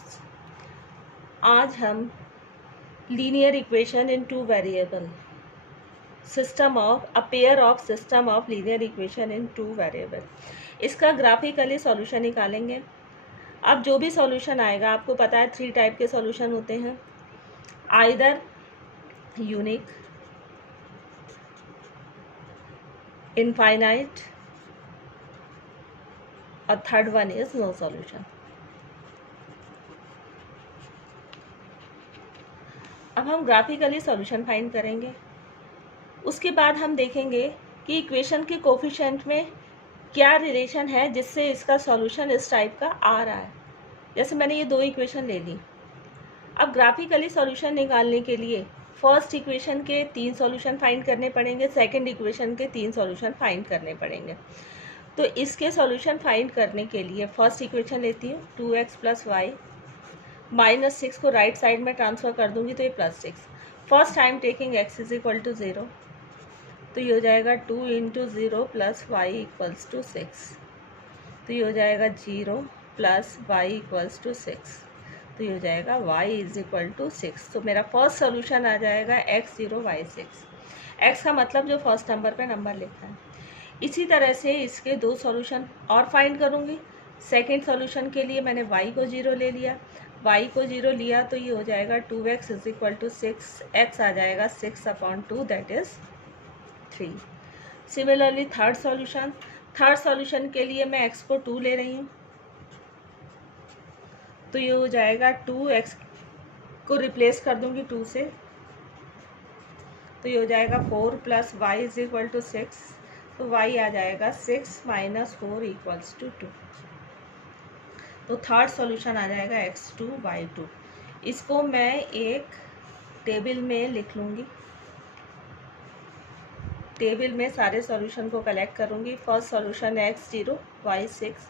Students, आज हम linear equation in two variable system of a pair of system of linear equation in two variable इसका graphically solution निकालेंगे। अब जो भी सॉल्यूशन आएगा, आपको पता है 3 टाइप के सॉल्यूशन होते हैं, आइदर यूनिक, इनफाइनाइट और third one is no solution. अब हम ग्राफिकली सॉल्यूशन फाइंड करेंगे। उसके बाद हम देखेंगे कि इक्वेशन के कोफिशिएंट में क्या रिलेशन है जिससे इसका सॉल्यूशन इस टाइप का आ रहा है। जैसे मैंने ये 2 इक्वेशन ले ली। अब ग्राफिकली सॉल्यूशन निकालने के लिए फर्स्ट इक्वेशन के 3 सॉल्यूशन फाइंड करने पड़ेंगे, सेकंड इक्वेशन के 3 सॉल्यूशन फाइंड करने पड़ेंगे। तो इसके सॉल्यूशन फाइंड करने के लिए फर्स्ट इक्वेशन लेती हूँ 2x + y, -6 को राइट साइड में ट्रांसफ़र कर दूंगी तो ये +6। फर्स्ट टाइम टेकिंग x = 0, तो ये हो जाएगा 2 × 0 + y = 6, तो ये हो जाएगा 0 + y = 6, तो ये हो जाएगा y = 6। तो मेरा फर्स्ट सॉल्यूशन आ जाएगा x0 y6। x का मतलब जो फर्स्ट नंबर पे नंबर लिखा है। इसी तरह से इसके 2 सॉल्यूशन और फाइंड करूँगी। सेकेंड सॉल्यूशन के लिए मैंने y को 0 ले लिया, y को 0 लिया तो ये हो जाएगा 2x = 6, x आ जाएगा 6/2 that is 3। Similarly third solution के लिए मैं x को 2 ले रही हूँ, तो ये हो जाएगा 2x को रिप्लेस कर दूंगी 2 से, तो ये हो जाएगा 4 + y = 6, तो y आ जाएगा 6 - 4 = 2। तो थर्ड सॉल्यूशन आ जाएगा x2 y2। इसको मैं एक टेबल में लिख लूँगी, टेबल में सारे सॉल्यूशन को कलेक्ट करूँगी। First solution x0 y6,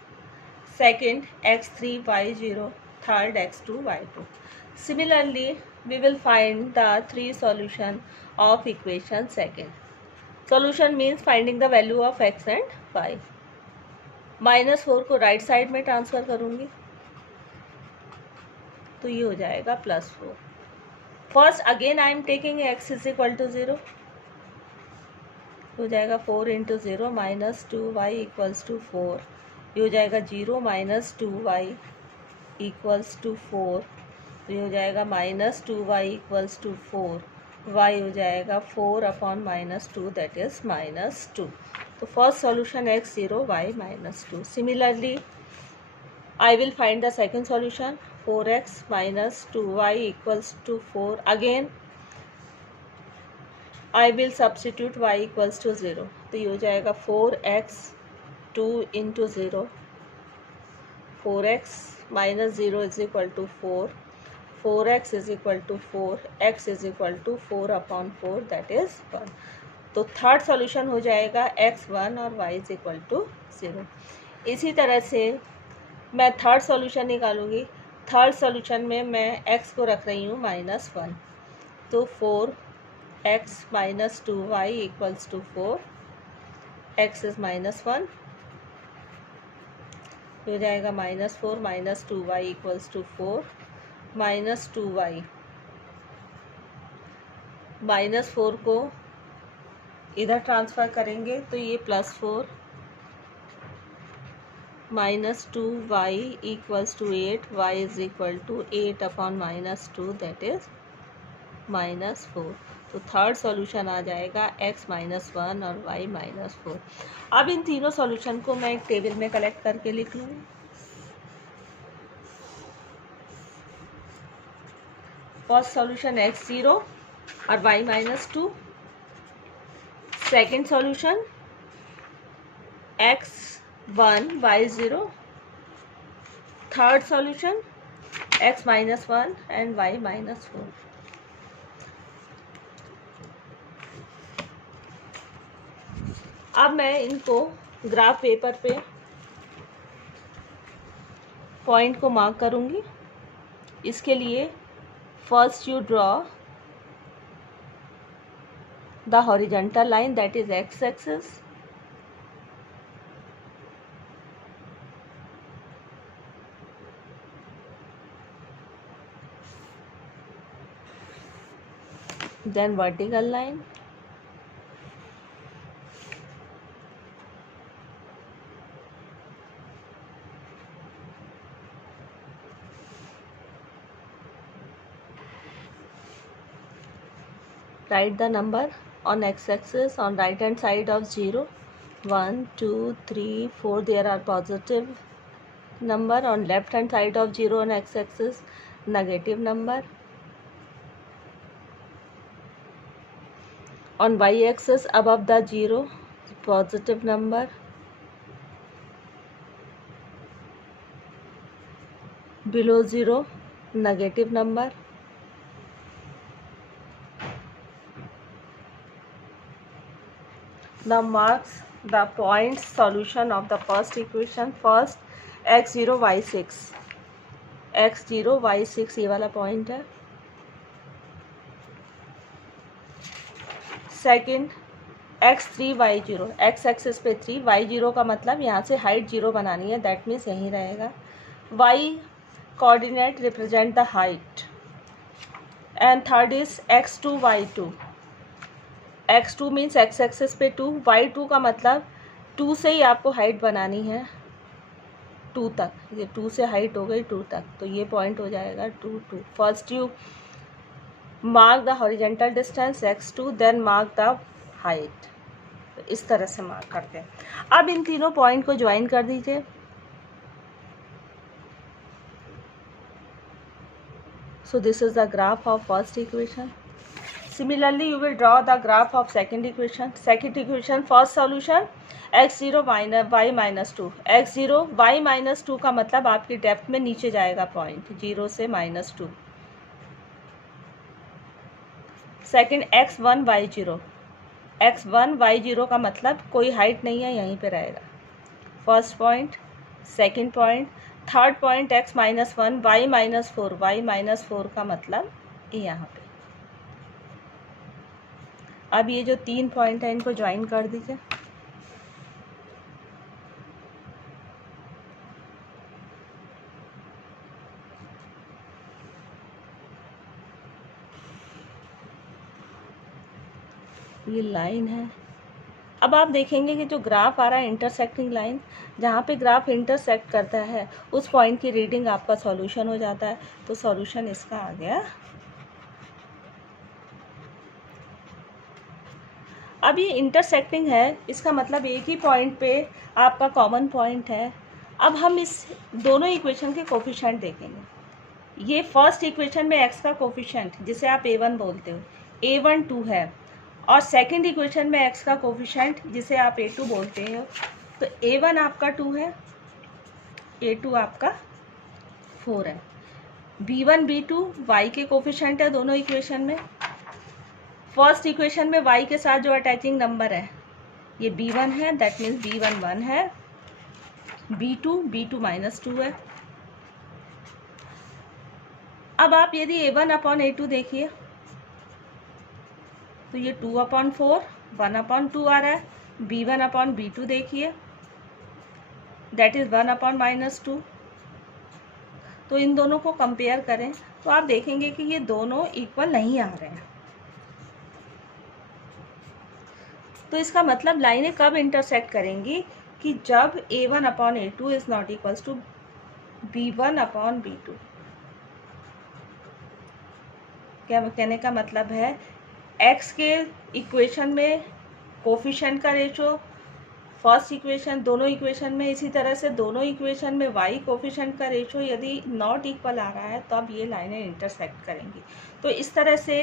second x3 y0, third x2 y2। Similarly, we will find the 3 solution of equation second. Solution means finding the value of x and y. -4 को right side में transfer करूँगी तो ये हो जाएगा +4। First again I am taking x = 0, हो जाएगा 4 × 0 - 2y = 4, ये हो जाएगा 0 - 2y = 4, तो ये हो जाएगा -2y = 4, y हो जाएगा 4/-2 दैट इज़ -2। तो first solution x0 y -2। Similarly I will find the second solution 4x - 2y = 4। Again I will substitute y = 0, तो ये हो जाएगा 4x 2 × 0, 4x - 0 = 4, 4x = 4, x = 4/4 that is 1। तो थर्ड सॉल्यूशन हो जाएगा x1 और y = 0। इसी तरह से मैं थर्ड सॉल्यूशन निकालूंगी। थर्ड सॉल्यूशन में मैं x को रख रही हूँ -1, तो 4x - 2y = 4, x is -1, हो जाएगा -4 - 2y = 4, -2y, -4 को इधर ट्रांसफ़र करेंगे तो ये +4, -2y = 8, y = 8/-2 दैट इज़ -4। तो थर्ड सॉल्यूशन आ जाएगा x -1 और y -4। अब इन तीनों सॉल्यूशन को मैं एक टेबल में कलेक्ट करके लिख लूँगी। फर्स्ट सॉल्यूशन x0 और y -2, second solution x1 y0, third solution x -1 and y -4। अब मैं इनको ग्राफ पेपर पे पॉइंट को मार्क करूँगी। इसके लिए first you draw the horizontal line that is x axis, then vertical line, write the number on x-axis on right hand side of 0. 1 2 3 4 there are positive number. On left hand side of 0 on x-axis negative number. On y-axis above the 0 positive number. Below 0 negative number. Now marks the points solution of the first equation. First x0 y6, x0 y6 ये वाला point है. Second x3 y0, x axis पे 3, y0 का मतलब यहाँ से height 0 बनानी है, दैट मीन्स यहीं रहेगा. y coordinate represent the height. And third is x2 y2, x2 means x axis पे 2, y2 का मतलब 2 से ही आपको हाइट बनानी है 2 तक. ये 2 से हाइट हो गई 2 तक, तो ये पॉइंट हो जाएगा 2 2. First you mark the horizontal distance x2, then mark the height. तो इस तरह से मार्क करते हैं. अब इन तीनों पॉइंट को ज्वाइन कर दीजिए. So this is the graph of first equation. Similarly, you will draw the graph of second equation. Second equation, first solution x0 y minus 2. x0 y minus 2 का मतलब आपकी डेप्थ में नीचे जाएगा पॉइंट 0 से -2. Second x1 y0, x1 y0 का मतलब कोई हाइट नहीं है, यहीं पे रहेगा. First point. Second point. Third point x -1 y -4, y -4 का मतलब यहाँ पे. अब ये जो 3 पॉइंट है इनको ज्वाइन कर दीजिए. ये लाइन है. अब आप देखेंगे कि जो ग्राफ आ रहा है इंटरसेक्टिंग लाइन, जहाँ पे ग्राफ इंटरसेक्ट करता है उस पॉइंट की रीडिंग आपका सॉल्यूशन हो जाता है. तो सॉल्यूशन इसका आ गया. अब ये इंटरसेक्टिंग है, इसका मतलब एक ही पॉइंट पे आपका कॉमन पॉइंट है. अब हम इस दोनों इक्वेशन के कोफिशिएंट देखेंगे. ये फर्स्ट इक्वेशन में x का कोफिशिएंट जिसे आप a1 बोलते हो, a1 2 है. और सेकंड इक्वेशन में x का कोफिशिएंट जिसे आप a2 बोलते हो. तो a1 आपका 2 है, a2 आपका 4 है. b1 b2 y के कोफिशिएंट है दोनों इक्वेशन में. फर्स्ट इक्वेशन में y के साथ जो अटैचिंग नंबर है ये b1 है, दैट मीन्स b1 1 है. b2 -2 है. अब आप यदि a1 अपॉन a2 देखिए तो ये 2/4 1/2 आ रहा है. b1 अपॉन b2 देखिए, दैट इज 1/-2. तो इन दोनों को कंपेयर करें तो आप देखेंगे कि ये दोनों इक्वल नहीं आ रहे हैं. तो इसका मतलब लाइनें कब इंटरसेक्ट करेंगी कि जब a1 upon a2 is not equals to b1 upon b2. क्या कहने का मतलब है, x के इक्वेशन में कोफिशिएंट का रेशो फर्स्ट इक्वेशन दोनों इक्वेशन में, इसी तरह से दोनों इक्वेशन में y कोफिशिएंट का रेशो यदि नॉट इक्वल आ रहा है तो अब ये लाइनें इंटरसेक्ट करेंगी. तो इस तरह से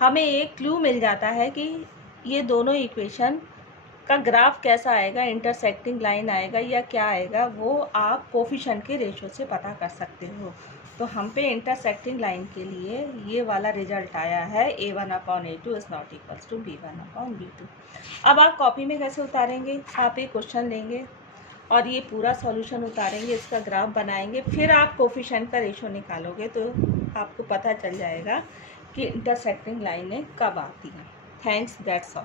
हमें एक क्लू मिल जाता है कि ये दोनों इक्वेशन का ग्राफ कैसा आएगा, इंटरसेक्टिंग लाइन आएगा या क्या आएगा, वो आप कोफिशिएंट के रेशो से पता कर सकते हो. तो हम पे इंटरसेक्टिंग लाइन के लिए ये वाला रिजल्ट आया है a1 upon a2 is not equals to b1 upon b2. अब आप कॉपी में कैसे उतारेंगे, आप एक क्वेश्चन लेंगे और ये पूरा सॉल्यूशन उतारेंगे, इसका ग्राफ बनाएंगे, फिर आप कोफिशिएंट का रेशो निकालोगे तो आपको पता चल जाएगा कि इंटरसेक्टिंग लाइनें कब आती हैं. Thanks, that's all.